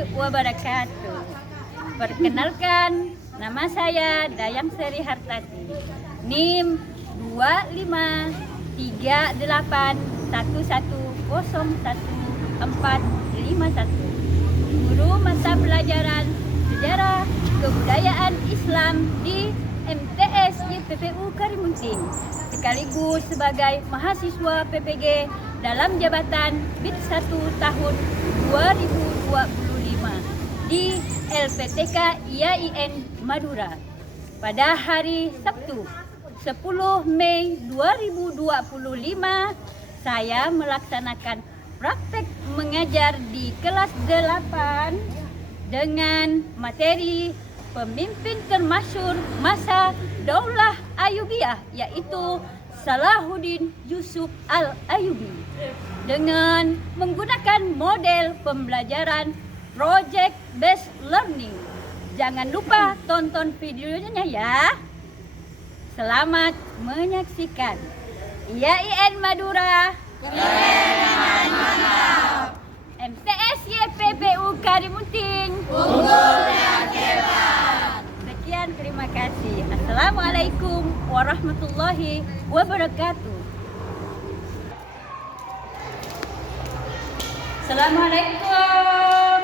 warahmatullahi wabarakatuh. Perkenalkan, nama saya Dayang Seri Hartati, NIM 25381101451, guru mata pelajaran Sejarah Kebudayaan Islam di MTS YPPU Karimunting, sekaligus sebagai mahasiswa PPG dalam jabatan BIT 1 tahun 2025 di LPTK IAIN Madura. Pada hari Sabtu 10 Mei 2025, saya melaksanakan praktek mengajar di kelas 8 dengan materi pemimpin termasyhur masa Daulah Ayyubiyah, yaitu Salahuddin Yusuf Al-Ayyubi, dengan menggunakan model pembelajaran project based learning. Jangan lupa tonton videonya ya. Selamat menyaksikan. IAIN Madura, MTS YPPU Karimunting, sekian, terima kasih. Assalamualaikum warahmatullahi wabarakatuh. Assalamualaikum.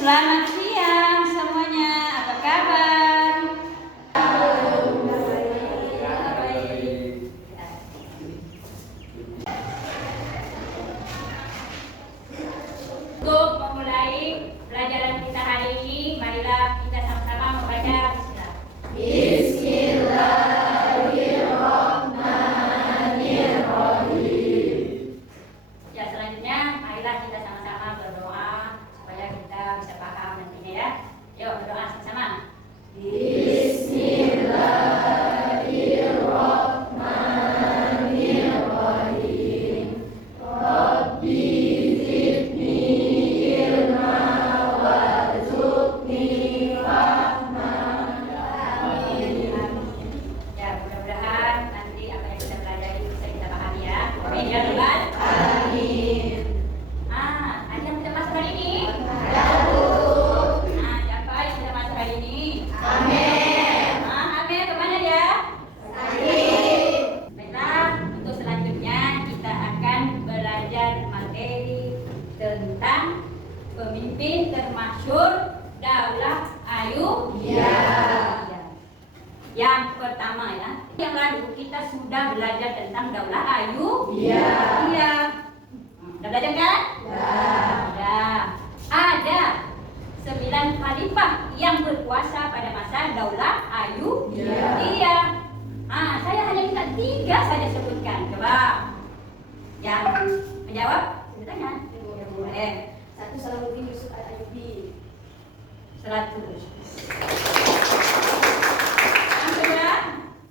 Selamat siang semuanya, apa kabar? Untuk memulai pelajaran kita hari ini, marilah kita sama-sama membaca Bismillahirrahmanirrahim. Ya, selanjutnya marilah kita sama-sama berdoa supaya kita bisa paham nantinya ya. Yuk berdoa sama-sama. Bismillahirrahmanirrahim. Rabbi zidni ilma warzuqni fahma. Amin. Ya, mudah-mudahan nanti apa yang kita pelajari bisa kita pahami ya. Amin ya Tuhan. Amin. Ada yang sudah masuk hari ini? Siapa yang sudah masuk hari ini? Amin. Amin, kemana dia? Baiklah, untuk selanjutnya kita akan belajar materi tentang pemimpin termasyhur Daulah Ayyubiyah. Yang pertama ya, yang lalu kita sudah belajar tentang Daulah Ayyubiyah. Udah belajar kan? Sudah. Ada 9 khalifah yang berkuasa pada masa Daulah Ayyubiyah. Saya hanya minta 3 saja sebutkan. Coba yang menjawab, tanya. Satu, Salahuddin Yusuf Al-Ayyubi. 100.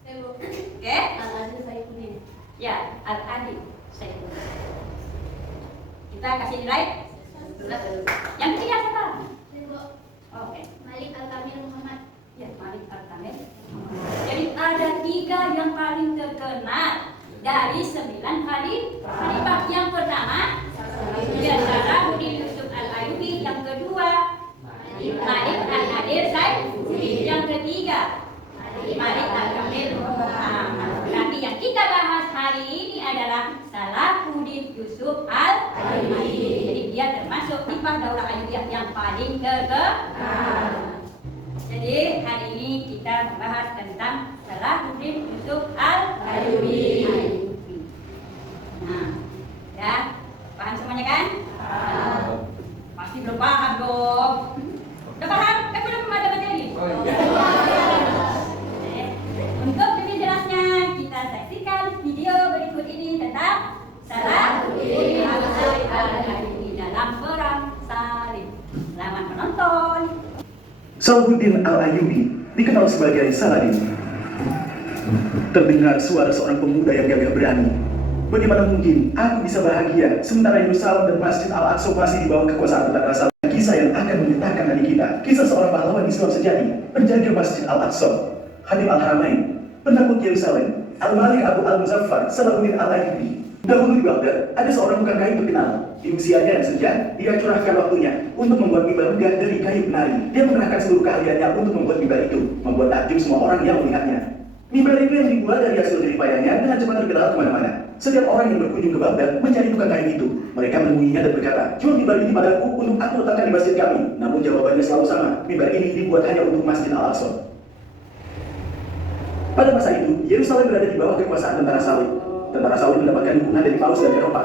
Yang kedua, oke? Al-Aziz Saifuddin. Ya, Al-Adil Saifuddin. Kita kasih nilai 11. Yang ketiga siapa? Oke. Malik Al-Kamil Muhammad. Ya, Malik Al-Kamil. Jadi ada 3 yang paling terkenal dari 9 khalifah. Yang pertama, Salahuddin Yusuf Al-Ayyubi. Yang kedua, Malik Al-Adil Saifuddin. Yang ketiga, Malik Al-Kamil Muhammad. Berarti yang kita bahas hari ini adalah Salahuddin Yusuf Al-Ayyubi. Jadi dia termasuk khalifah Daulah Ayyubiyah yang paling terkenal. Jadi hari ini kita membahas tentang Salahuddin Yusuf Al-Ayyubi. Ya, paham semuanya kan? Pasti belum paham dong. Udah paham? Kan sudah ada materi. Untuk lebih jelasnya, kita saksikan video berikut ini tentang Salahuddin Yusuf Al-Ayyubi dalam perang Salib. Selamat menonton. Salahuddin Al-Ayyubi dikenal sebagai Saladin. Terdengar suara seorang pemuda yang gagah berani. Bagaimana mungkin aku bisa bahagia sementara Yerusalem dan Masjid Al-Aqsa masih di bawah kekuasaan tentara Salib? Kisah yang akan menggetarkan hati kita. Kisah seorang pahlawan Islam sejati, penjaga Masjid Al-Aqsa, Khadim Al-Haramain, penakut Yerusalem, Al-Malik Abu Al-Muzaffar Salahuddin Al-Ayyubi. Dahulu di Baghdad, ada seorang tukang kayu terkenal. Di usianya yang senja, dia curahkan waktunya untuk membuat mimbar megah dari kayu kenari. Dia mengerahkan seluruh keahliannya untuk membuat mimbar itu, membuat takjub semua orang yang melihatnya. Mimbar itu yang dibuat dari hasil jerih payahnya dengan cepat terkenal kemana-mana. Setiap orang yang berkunjung ke Baghdad mencari tukang kayu itu. Mereka menemuinya dan berkata, "Jual mimbar ini padaku untuk aku letakkan di masjid kami." Namun jawabannya selalu sama, mimbar ini dibuat hanya untuk Masjid Al-Aqsa. Pada masa itu, Yerusalem berada di bawah kekuasaan tentara Salib. Tentara Salib mendapatkan dukungan dari Paus dan Eropa.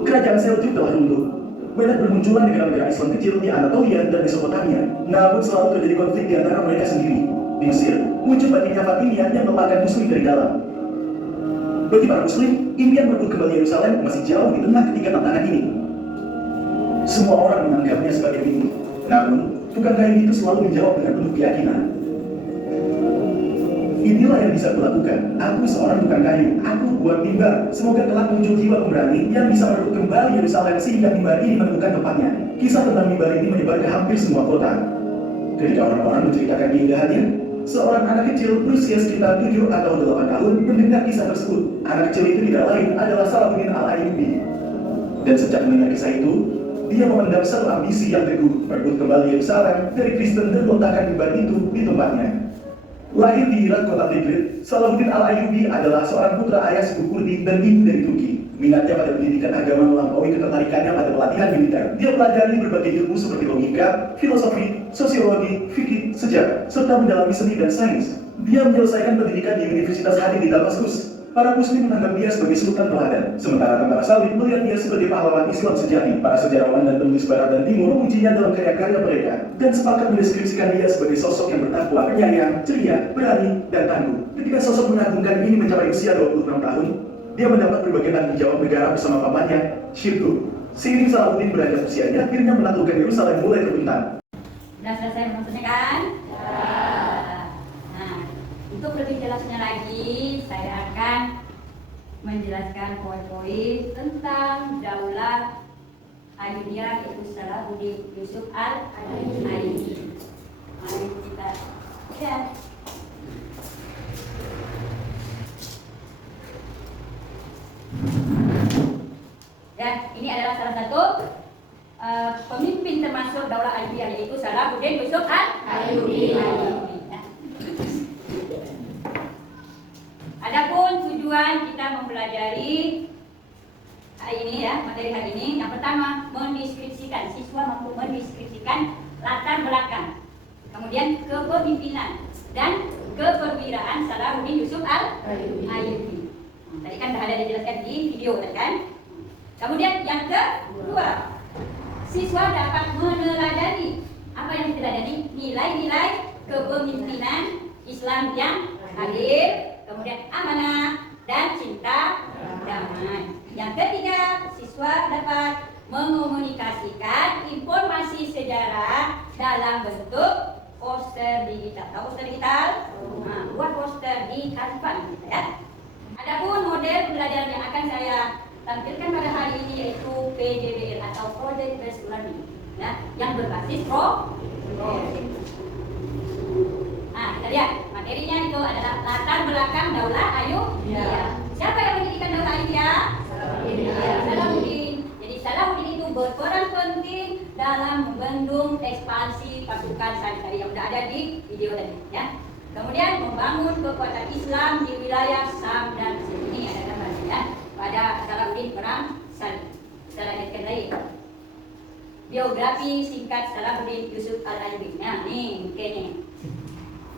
Kerajaan Seljuk telah runtuh. Banyak bermunculan negara-negara Islam kecil di Anatolia dan Mesopotamia. Namun selalu terjadi konflik di antara mereka sendiri. Di Mesir, muncul bangkitnya Fatimiyah yang merupakan muslim dari dalam. Bagi para muslim, impian merebut kembali Yerusalem masih jauh di tengah ketiga tantangan ini. Semua orang menganggapnya sebagai mimpi. Namun, tukang kayu itu selalu menjawab dengan penuh keyakinan. Inilah yang bisa kulakukan. Aku seorang tukang kayu. Aku buat mimbar. Semoga kelak muncul jiwa pemberani yang bisa merebut kembali Yerusalem sehingga mimbar ini menemukan tempatnya. Kisah tentang mimbar ini menyebar ke hampir semua kota. Ketika orang-orang menceritakan keindahannya, seorang anak kecil berusia sekitar 7 atau 8 tahun mendengar kisah tersebut. Anak kecil itu tidak lain adalah Salahuddin Al-Ayyubi. Dan sejak mendengar kisah itu, dia memendam seru ambisi yang teguh merebut kembali Yerusalem dari Kristen dan meletakkan mimbar itu di tempatnya. Lahir di Irak, kota Tikrit, Salahuddin Al-Ayyubi adalah seorang putra ayah suku Kurdi dan ibu dari Turki. Minatnya pada pendidikan agama melampaui ketertarikannya pada pelatihan militer. Dia pelajari berbagai ilmu seperti logika, filosofi, sosiologi, fikih, sejarah, serta mendalami seni dan sains. Dia menyelesaikan pendidikan di Universitas Hadi di Damaskus. Para muslim menganggap dia sebagai sultan teladan, sementara tentara Salib melihat dia sebagai pahlawan Islam sejati. Para sejarawan dan penulis barat dan timur memujinya dalam karya-karya mereka, dan sepakat mendeskripsikan dia sebagai sosok yang bertakwa, penyayang, ceria, berani, dan tangguh. Ketika sosok mengagumkan ini mencapai usia 26 tahun, dia mendapat berbagai tanggung jawab negara bersama pamannya, Shirkuh. Seiring Salahuddin beranjak usianya, akhirnya menaklukkan Yerusalem mulai terbentang. Sudah selesai menontonnya kan? Nah, untuk lebih jelasnya lagi, saya akan menjelaskan poin-poin tentang Daulah Ayyubiyah, yaitu Salahuddin Yusuf Al-Ayyubi. Mari kita lihat. Dan ini adalah salah satu pemimpin termasuk Daulah Ayyubiyah, yaitu Salahuddin Yusuf Al-Ayyubi. Adapun tujuan kita mempelajari hari ini ya, materi hari ini, yang pertama mendeskripsikan, siswa mampu mendeskripsikan latar belakang, kemudian kepemimpinan dan keperwiraan Salahuddin Yusuf Al-Ayyubi. Tadi kan sudah ada dijelaskan di video kan? Kemudian yang kedua, siswa dapat meneladani apa yang diteladani, nilai-nilai kepemimpinan Islam yang adil, kemudian amanah dan cinta damai. Yang ketiga, siswa dapat mengomunikasikan informasi sejarah dalam bentuk poster digital. Tahu poster digital? Nah, buat poster di hadapan kita ya. Adapun model pembelajaran yang akan saya tampilkan pada hari ini yaitu PJBL atau Project Based Learning, ya, yang berbasis project. Nah, kita lihat materinya itu adalah latar belakang Daulah Ayyubiyah. Siapa yang mendirikan Daulah Ayyubiyah? Salahuddin. Jadi Salahuddin itu berperan penting dalam membendung ekspansi pasukan Salib yang sudah ada di video tadi, ya. Kemudian membangun kekuatan Islam di wilayah Sam dan Mesir. Ini ada gambarnya ya. Pada Salahuddin perang Salib. Kita lanjutkan lagi. Biografi singkat Salahuddin Yusuf Al-Ayyubi. Nah, nih kayaknya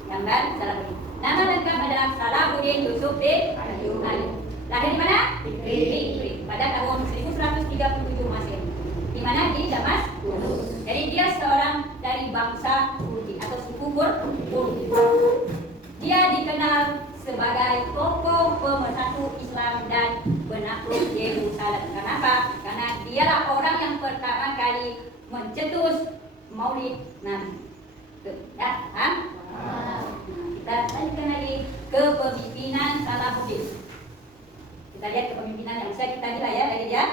gambar Salahuddin. Nama lengkap adalah Salahuddin Yusuf bin Ayyubi. Lahir di mana? Tikrit. Pada tahun 1137 Masehi. Di mana? Di Damaskus. Jadi dia seorang dari bangsa Kurdi atau suku Kurdi. Dia dikenal sebagai tokoh pemersatu Islam dan penakluk Yerusalem. Kenapa? Karena dialah orang yang pertama kali mencetus Maulid Nabi. Ya, kita lanjutkan lagi kepemimpinan Salahuddin. Kita lihat kepemimpinan yang bisa kita nilai ya, tadi dia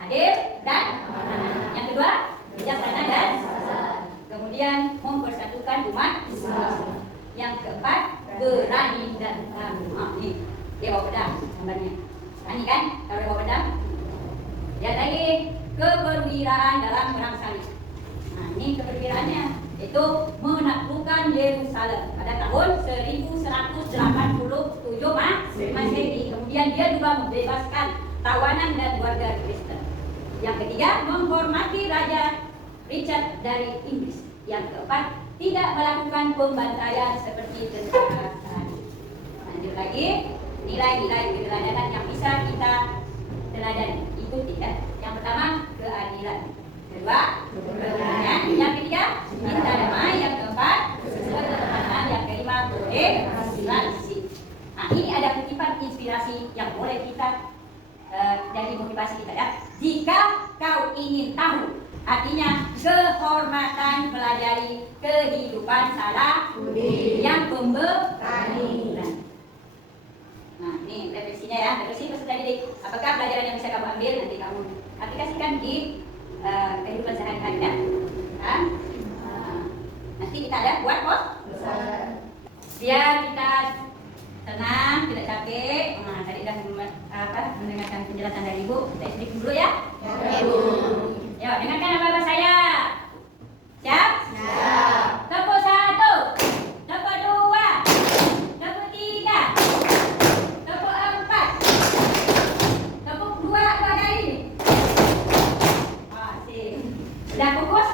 adil dan amanah. Yang kedua, bijaksana dan sabar. Kemudian mempersatukan umat Islam. Yang keempat, berani dan tangguh. Nih, dia bawa pedang gambarnya. Berani kan kalau bawa pedang? Lihat lagi, keperwiraan dalam perang salib. Nah, ini keperwiraannya, itu menaklukkan Yerusalem pada tahun 1187 Masehi. Kemudian dia juga membebaskan tawanan dan warga Kristen. Yang ketiga, menghormati Raja Richard dari Inggris. Yang keempat, tidak melakukan pembantaian seperti tentara tadi. Lanjut lagi, nilai-nilai keteladanan yang bisa kita teladani, ikuti ya. Yang pertama, keadilan. Kedua, keberanian. Yang ketiga, cinta damai. Yang keempat, kebersamaan. Yang kelima, toleransi. Nah, ini ada kutipan inspirasi yang boleh kita dari motivasi kita ya. Jika kau ingin tahu, artinya kehormatan pelajari kehidupan salah yang membebani. Nah, ini refleksinya ya. Refleksi peserta didik. Apakah pelajaran yang bisa kamu ambil nanti kamu aplikasikan di kehidupan sehari-hari ya? Nanti kita ada buat pos biar kita tenang, tidak capek. Nah, tadi sudah mendengarkan penjelasan dari Ibu. Kita istirahat dulu ya. Ibu. Yuk, dengarkan apa-apa saya. Siap? Siap. Tepuk 1, tepuk 2, tepuk 3, tepuk 4, tepuk 2 kali. Sip. Sudah fokus?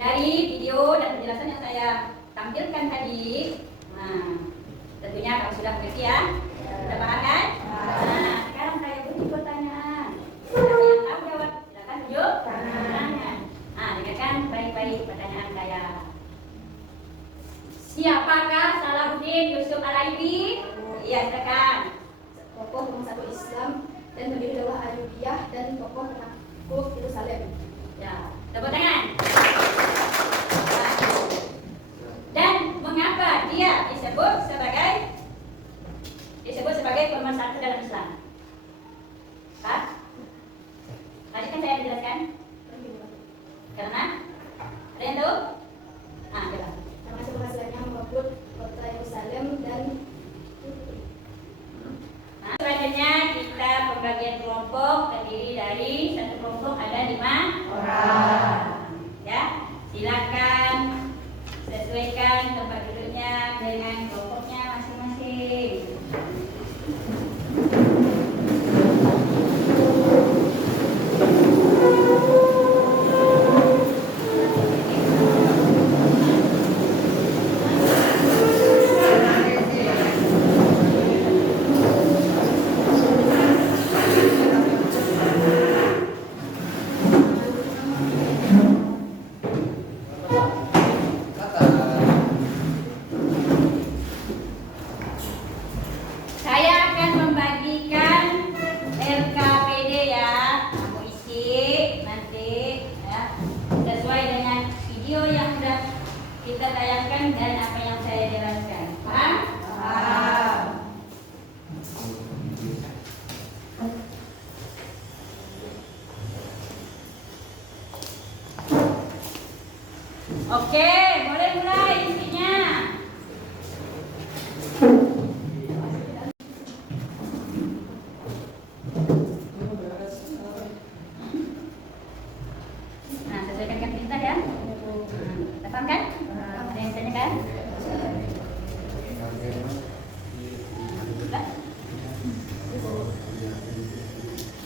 Dari video dan penjelasan yang saya tampilkan tadi, nah, tentunya kamu sudah mengerti ya. Sudah paham kan? Nah, sekarang saya beri pertanyaan. Siapa yang tahu jawab? Silakan tunjuk tangan. Nah, dengarkan baik-baik pertanyaan saya. Siapakah Salahuddin Yusuf Al-Ayyubi? Iya, silakan. Tokoh pemersatu Islam dan pendiri dakwah Ayyubiyah dan tokoh penakluk Yerusalem. Ya, tepuk tangan. Dan mengapa dia disebut sebagai pemersatu dalam Islam? Pak? Tadi kan saya menjelaskan. Karena ada yang tahu? Coba. Karena keberhasilannya merebut kota Yerusalem dan selanjutnya kita pembagian kelompok terdiri dari satu kelompok ada 5 orang. Ya, silakan sesuaikan tempat duduknya dengan kelompoknya masing-masing. Saya akan membagikan LKPD ya, kamu isi nanti ya, sesuai dengan video yang sudah kita tayangkan dan apa yang saya jelaskan. Paham? Paham. Oke, boleh mulai isinya. Nah, sesuaikan dengan perintah ya. Kita paham kan? Ada yang ditanyakan?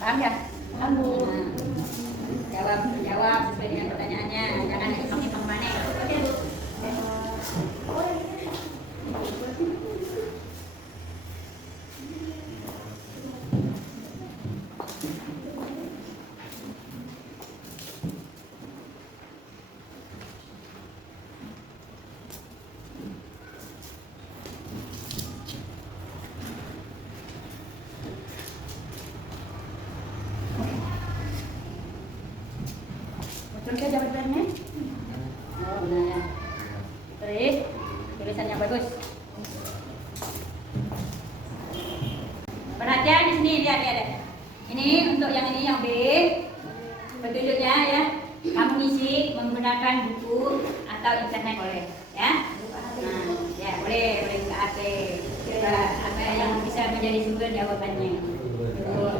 Paham ya? Jawab sesuai dengan pertanyaannya. Jangan hitung-hitung mana. Oke, Bu. Betul jawabannya? Oh, benar ya. Terus, tulisan yang bagus. Perhatian di sini, lihat. Ini untuk yang ini, yang B. Petunjuknya ya. Kamu isi menggunakan buku atau internet boleh, ya. Nah, ya. boleh buka HP. Apa yang bisa menjadi sumber jawabannya.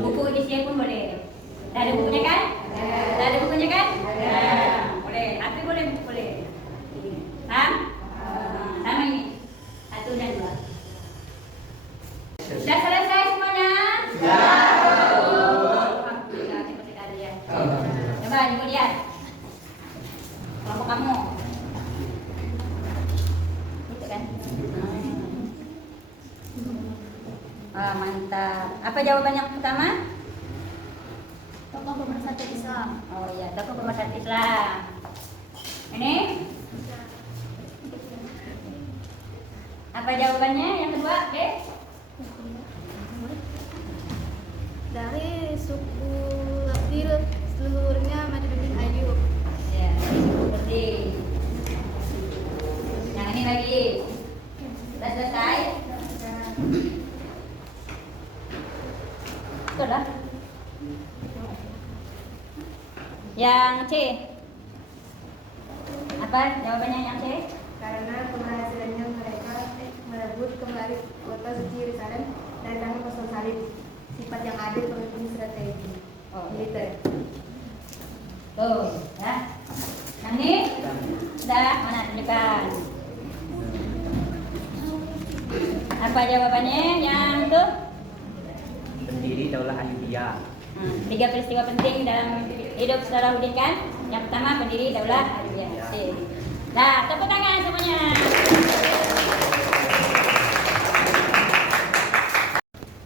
Buku edisi pun boleh. Dah ada bukunya kan? Dah ada bukunya kan? Boleh. HP boleh, buku boleh. Paham? Sama ini. 1 dan 2. Sudah selesai semuanya? Alhamdulillah, cepat sekali ya. Coba ibu lihat. Kelompok kamu. Gitu kan? Mantap. Apa jawaban yang pertama? Tokoh pemersatu Islam. Oh iya, tokoh pemersatu Islam. Ini? Apa jawabannya yang kedua, B? Dari suku Labdil, seluruhnya Majuddin Ayyub. Ya, seperti. Yang ini lagi. Sudah selesai? Sudah. Yang C. Apa jawabannya yang C? Karena keberhasilannya mereka merebut kembali kota suci Yerusalem dari tangan pasukan salib. Sifat yang adil pemimpin strategi. Oh, Militer. tuh, ya. Yang ini sudah mana tunjukkan? Apa jawabannya yang itu? Pendiri Daulah Ayyubiyah. 3 peristiwa penting dalam hidup Salahuddin kan? Yang pertama pendiri Daulah Ayyubiyah. Nah, tepuk tangan semuanya.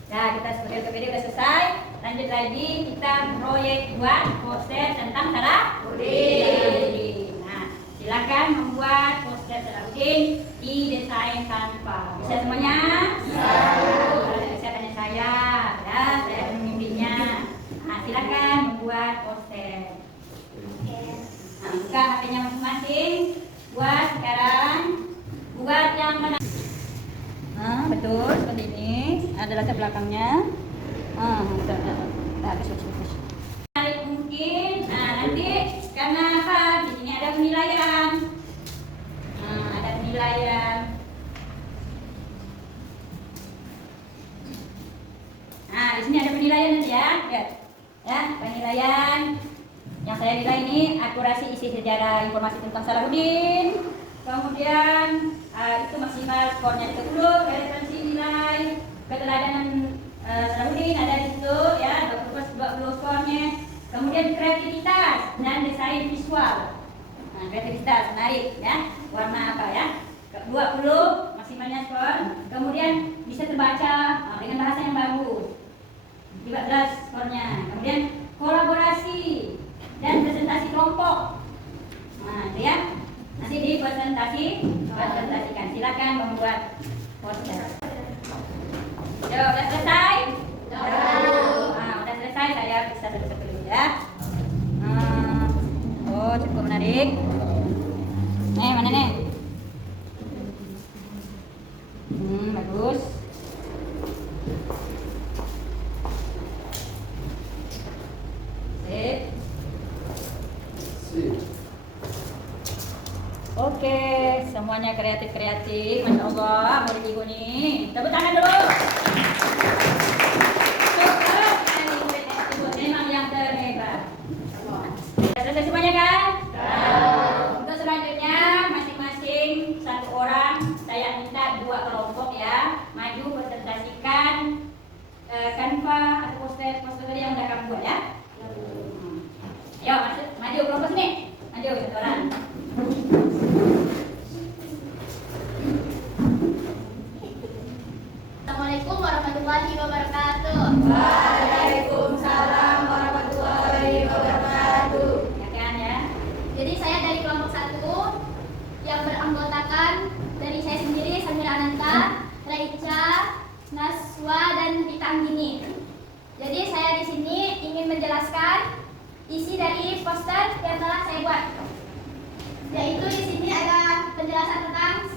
Nah, kita seperti untuk video sudah selesai. Lanjut lagi kita proyek buat poster tentang Salahuddin. Nah, silakan membuat poster Salahuddin di desain Canva. Bisa semuanya? Bisa tanya saya, ya, saya pembimbingnya. Nah, silakan membuat poster. Nah, buka HP-nya masing-masing. Buat sekarang. Buat yang mana? Betul, seperti ini. Ada latar belakangnya. Bagus. Tarik mungkin. Nah, nanti karena apa? Di sini ada penilaian. Ada penilaian. Nah, di sini ada penilaian nanti ya. Lihat. Ya, penilaian. Yang saya nilai ini akurasi isi sejarah informasi tentang Salahuddin. Kemudian itu maksimal skornya 30, relevansi nilai, keteladanan Salahuddin ada di situ ya, 20 skornya. Kemudian kreativitas dan desain visual. Nah, kreativitas menarik ya. Warna apa ya? 20 maksimalnya skor. Kemudian bisa terbaca dengan bahasa yang bagus. 13 skornya. Kemudian kolaborasi dan presentasi kelompok. Nah, itu ya. Nanti presentasikan. Silakan membuat poster. Udah selesai? Udah selesai. Saya bisa satu-satu dulu ya. Cukup menarik. Nih, mana nih? Bagus. Oke, semuanya kreatif, Masya Allah, murid ibu nih. Tepuk tangan dulu. Ibu memang yang terhebat. Selesai semuanya kan? Untuk selanjutnya, masing-masing satu orang, saya minta 2 kelompok ya, maju presentasikan Canva atau poster tadi yang udah kamu buat ya. Ayo, maju kelompok sini. Maju satu orang. Assalamualaikum warahmatullahi wabarakatuh. Waalaikumsalam warahmatullahi wabarakatuh. Ya kan ya. Jadi saya dari kelompok 1 yang beranggotakan dari saya sendiri, Samira Ananta, Raicha, Naswa, dan Rita Anggini. Jadi saya di sini ingin menjelaskan isi dari poster yang telah saya buat. Yaitu di sini ada penjelasan tentang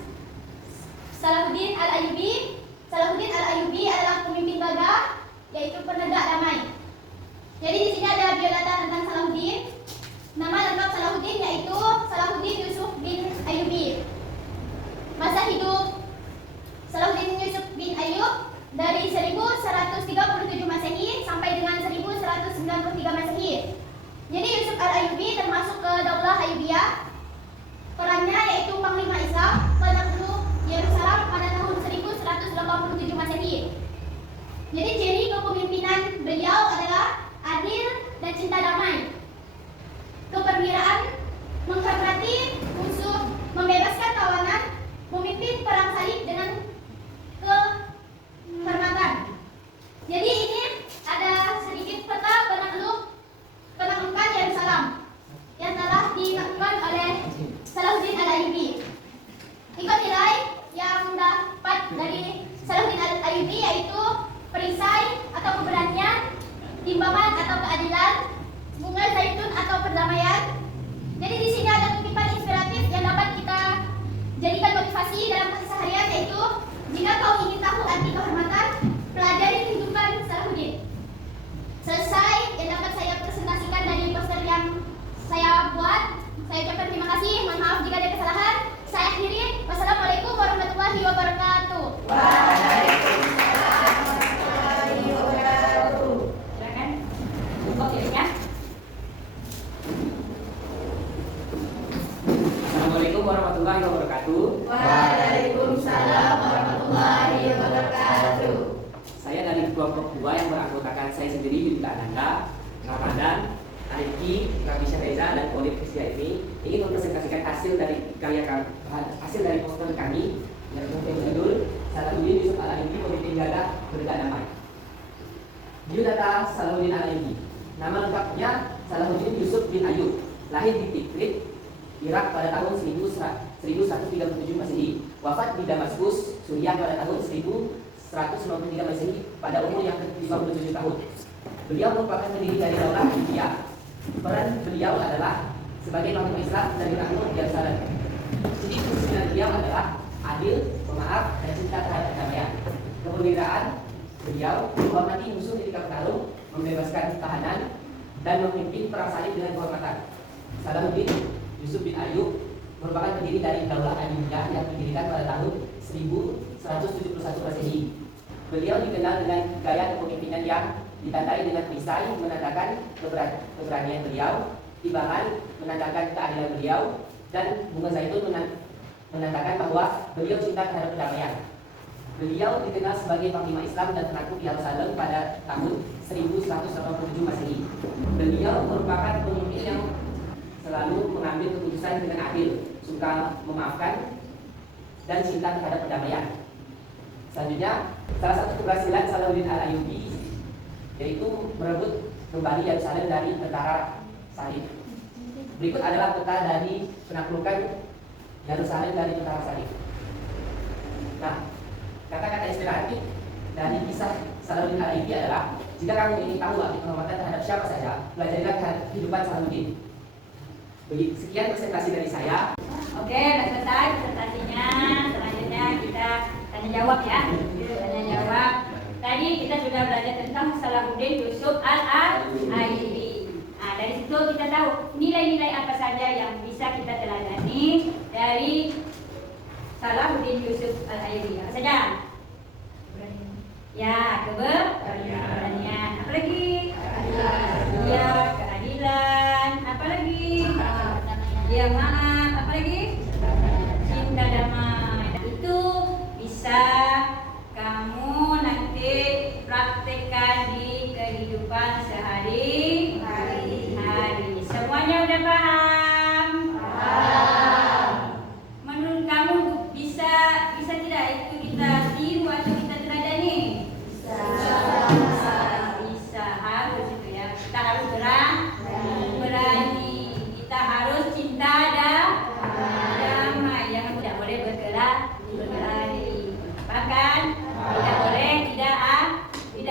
Salahuddin Al-Ayyubi. Salahuddin Al-Ayyubi adalah pemimpin Baghdad, yaitu penegak damai. Jadi di sini ada biodata tentang Salahuddin. Nama lengkap Salahuddin yaitu Salahuddin Yusuf bin Ayyubi. Masa hidup Jadi Yusuf Al-Ayyubi termasuk ke Daulah Ayyubiyah. Perannya yaitu Panglima Islam penakluk Yerusalem pada tahun 1187 Masehi. Jadi ciri kepemimpinan beliau adalah adil dan cinta damai, keperwiraan, menghormati musuh, membebaskan tawanan, memimpin perang salib dengan kehormatan. Jadi ini ada sedikit peta penaklukan Yerusalem yang telah dilakukan oleh Salahuddin Al-Ayyubi. Ikut nilai yang dapat dari Salahuddin Al-Ayyubi yaitu perisai atau keberanian, timbangan atau keadilan, bunga zaitun atau perdamaian. Jadi di sini ada kutipan inspiratif yang dapat kita jadikan motivasi dalam keseharian, yaitu jika kau ingin tahu arti kehormatan, pelajari kehidupan Salahuddin. Selesai yang dapat saya presentasikan dari poster yang saya buat. Saya ucapkan terima kasih. Mohon maaf jika ada kesalahan. Saya akhiri. Wassalamualaikum warahmatullahi wabarakatuh. Waalaikumsalam warahmatullahi wabarakatuh. Silakan. Buka ya. Assalamualaikum warahmatullahi wabarakatuh. Waalaikumsalam warahmatullahi wabarakatuh. Saya dari kelompok 2 yang beranggotakan saya sendiri, Yudhita Ananda, Ramadan, Arifki, Kabisha Reza, dan Olip Kristia ini ingin mempresentasikan hasil dari poster kami yang berjudul Salahuddin Yusuf Al-Ayyubi, Pemimpin Gagah Berdeka Damai. Biodata Salahuddin Al-Ayyubi. Nama lengkapnya Salahuddin Yusuf bin Ayyub. Lahir di Tikrit, Irak pada tahun 1137 Masehi. Wafat di Damaskus, Suriah pada tahun 1193 Masehi pada umur yang ke-57 tahun. Beliau merupakan pendiri dari Daulah Ayyubiyah. Peran beliau adalah sebagai panglima Islam dari takluk Yerusalem. Jadi kepemimpinan beliau adalah adil, pemaaf, dan cinta terhadap kedamaian. Kepemimpinan beliau menghormati musuh ketika bertarung, membebaskan tahanan, dan memimpin perang salib dengan kehormatan. Salahuddin Yusuf bin Ayyub merupakan pendiri dari Daulah Ayyubiyah yang didirikan pada tahun 1171 Masehi. Beliau dikenal dengan gaya kepemimpinan yang ditandai dengan perisai menandakan keberanian beliau, timbangan menandakan keadilan beliau, dan bunga zaitun menandakan bahwa beliau cinta terhadap kedamaian. Beliau dikenal sebagai Panglima Islam dan penakluk Yerusalem pada tahun 1187 Masehi. Beliau merupakan pemimpin yang selalu mengambil keputusan dengan adil, suka memaafkan, dan cinta terhadap kedamaian. Selanjutnya, salah satu keberhasilan Salahuddin Al-Ayyubi yaitu merebut kembali Yerusalem dari tentara salib. Berikut adalah peta dari penaklukan Yerusalem dari tentara salib. Nah, kata-kata inspiratif dari kisah Salahuddin Al-Ayyubi adalah, jika kamu ingin tahu arti kehormatan terhadap siapa saja, pelajarilah kehidupan Salahuddin. Sekian presentasi dari saya. Oke, sudah selesai presentasinya. Selanjutnya kita tanya jawab ya. Tanya jawab. Tadi kita sudah belajar tentang Salahuddin Yusuf Al-Ayyubi. Nah, dari situ kita tahu nilai-nilai apa saja yang bisa kita teladani dari Salahuddin Yusuf Al-Ayyubi. Apa saja? Ya, keberanian. Apa lagi? Ya, keadilan. Apa lagi? Ya, maaf. Apa lagi? Cinta damai. Itu bisa kamu nanti praktekkan di kehidupan sehari-hari. Semuanya udah paham? Paham. Menurut kamu bisa tidak itu kita tiru atau kita teladani? Bisa, harus itu ya. Kita harus berani. Kita harus cinta damai. Jangan tidak boleh berkelahi. Bahkan tidak boleh tidak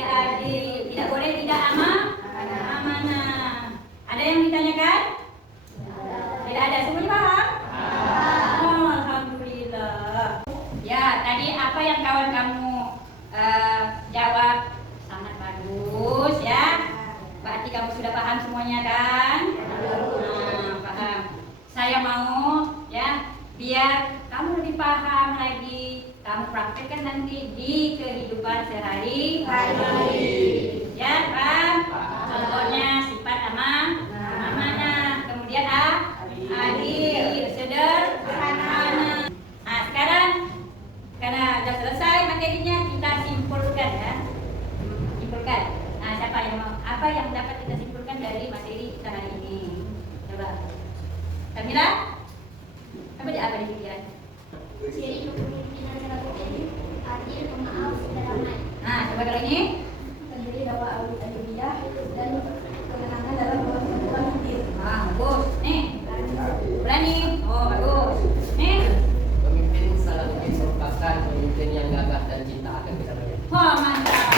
adil, tidak boleh tidak amanah. Ada yang ditanyakan? Tidak ada. Semuanya paham? Oh, alhamdulillah. Ya, tadi apa yang kawan kamu jawab sangat bagus ya. Berarti kamu sudah paham semuanya kan? Nah, paham. Saya mau ya biar kamu lebih paham lagi, kamu praktekkan nanti di kehidupan sehari-hari. Ya, paham? Contohnya sifat amanah. materi kita hari ini. Coba. Kamila, apa dia apa di pikiran? Ciri kepemimpinan Salahuddin adil, pemaaf, dan damai. Nah, coba kalau ini. Pendiri dakwah Al-Aliyah dan kemenangan dalam menentukan hidup. Bagus. Nih. Berani. Oh, bagus. Nih. Pemimpin Salahuddin merupakan pemimpin yang gagah dan cinta akan kesamanya. Wah, mantap.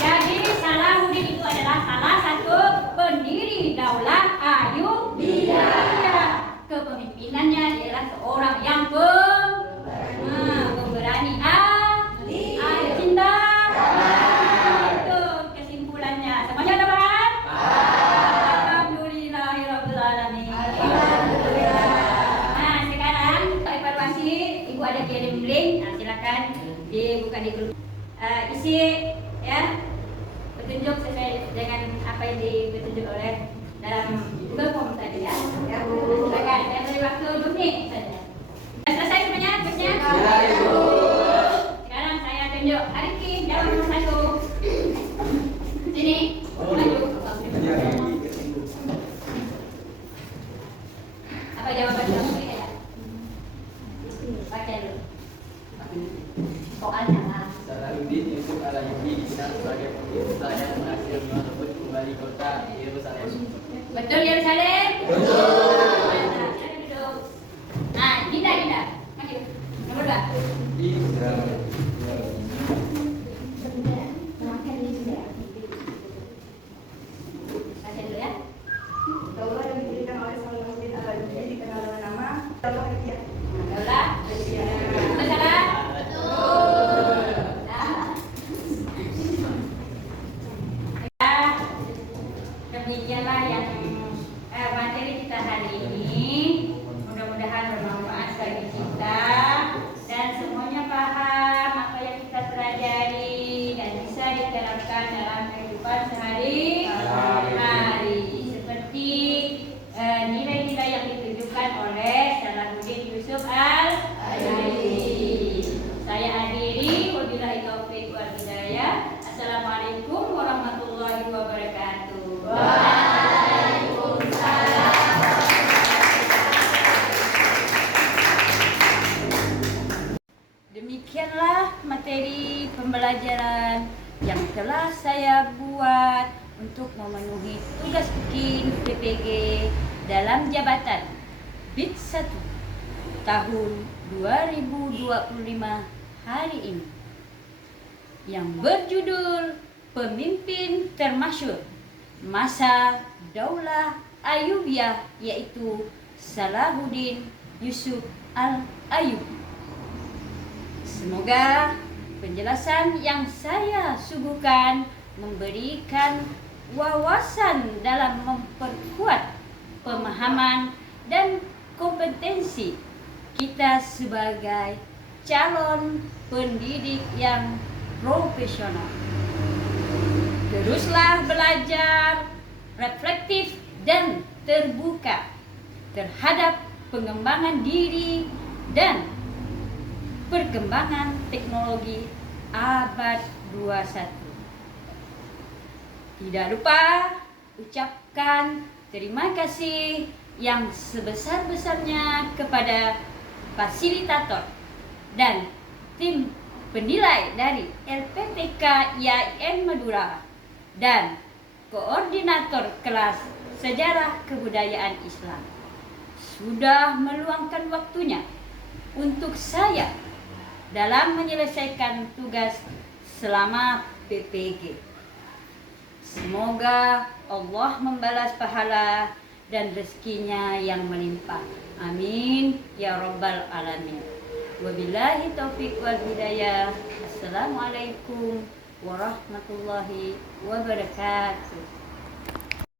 Jadi Salahuddin itu adalah salah satu pendiri Daulah Ayyubiyah. Kepemimpinannya adalah seorang yang pemberani. Cinta. Itu kesimpulannya. Semuanya udah paham? Alhamdulillahirabbil alamin. Nah, sekarang evaluasi Ibu ada kirim link. Nah, silakan dibuka di grup. Isi ya petunjuk sesuai dengan apa yang dipetunjuk oleh dalam Google Form tadi ya. Silakan. Saya beri waktu 2 menit saja. Selesai semuanya kuisnya? Sekarang saya tunjuk Arifki jawab nomor 1. Sini. Maju. Apa jawaban kamu ini ya? Baca dulu. Soalnya lah. Salahuddin Yusuf Al-Ayyubi dikenal sebagai pengusaha yang berhasil merebut kembali kota Yerusalem. Betul Yerusalem? Betul. Silakan duduk. Nah, Dinda. Maju. Nomor 2. Baca dulu ya. Daulah yang didirikan oleh Salahuddin Al-Ayyubi dikenal dengan nama Daulah Aliyah. Daulah. Betul salah? Demikianlah yang materi kita hari ini. Mudah-mudahan bermanfaat bagi kita dan semuanya paham apa yang kita pelajari dan bisa diterapkan dalam kehidupan sehari-hari seperti nilai-nilai yang ditunjukkan oleh Salahuddin Yusuf Al-Ayyubi. Saya akhiri, wabillahi taufiq wal hidayah. Assalamualaikum warahmatullahi wabarakatuh. Demikianlah materi pembelajaran yang telah saya buat untuk memenuhi tugas bikin PPG dalam jabatan BIT 1 tahun 2025 hari ini yang berjudul Pemimpin Termasyhur Masa Daulah Ayyubiyah, yaitu Salahuddin Yusuf Al-Ayyubi. Semoga penjelasan yang saya suguhkan memberikan wawasan dalam memperkuat pemahaman dan kompetensi kita sebagai calon pendidik yang profesional. Teruslah belajar, reflektif dan terbuka terhadap pengembangan diri dan perkembangan teknologi abad 21. Tidak lupa ucapkan terima kasih yang sebesar-besarnya kepada fasilitator dan tim penilai dari LPTK IAIN Madura dan koordinator kelas Sejarah Kebudayaan Islam sudah meluangkan waktunya untuk saya dalam menyelesaikan tugas selama PPG. Semoga Allah membalas pahala dan rezekinya yang melimpah. Amin ya rabbal alamin. Wabillahi taufiq wal hidayah. Assalamualaikum warahmatullahi wabarakatuh.